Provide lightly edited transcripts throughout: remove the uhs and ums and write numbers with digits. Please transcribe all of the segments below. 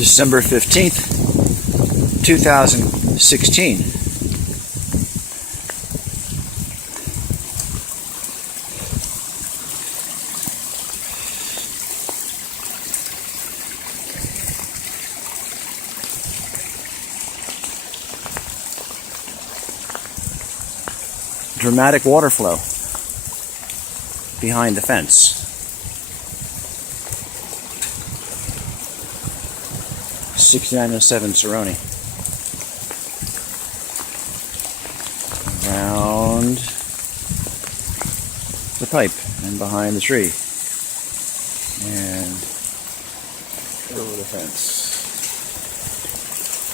December 15th, 2016. Dramatic water flow behind the fence. $6907 Cerrone. Around the pipe and behind the tree. And over the fence.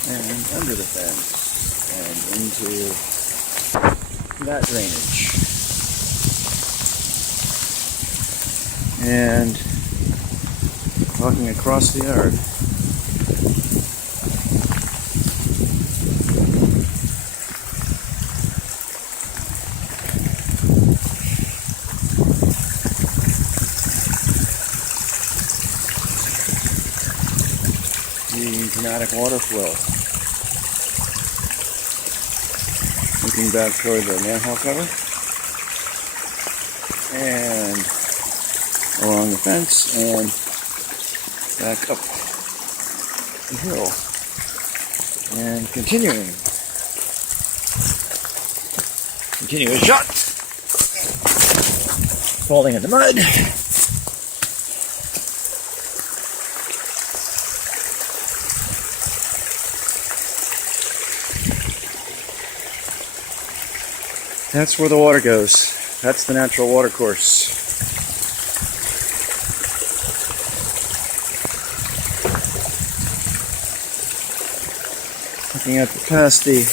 And under the fence. And into that drainage. And walking across the yard. The dramatic water flow. Looking back toward the manhole cover. And along the fence and back up the hill. And continuing. Continuous shot. Falling in the mud. That's where the water goes. That's the natural water course. Looking at past the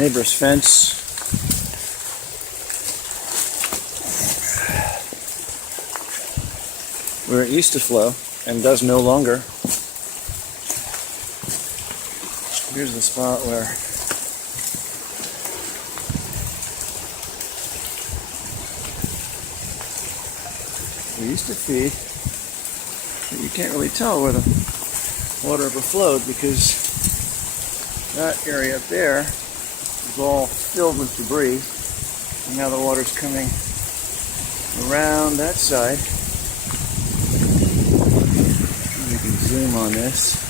neighbor's fence. Where it used to flow and does no longer. Here's the spot where we used to feed, but you can't really tell where the water overflowed because that area up there is all filled with debris, and now the water's coming around that side. You can zoom on this.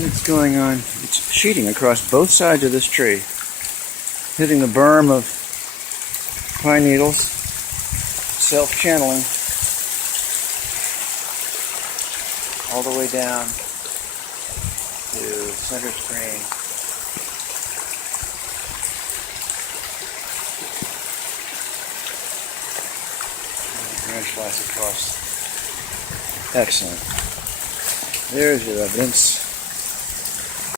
What's going on? It's sheeting across both sides of this tree, hitting the berm of pine needles, self-channeling all the way down to Center Spring. And branch lines across. Excellent. There's your evidence.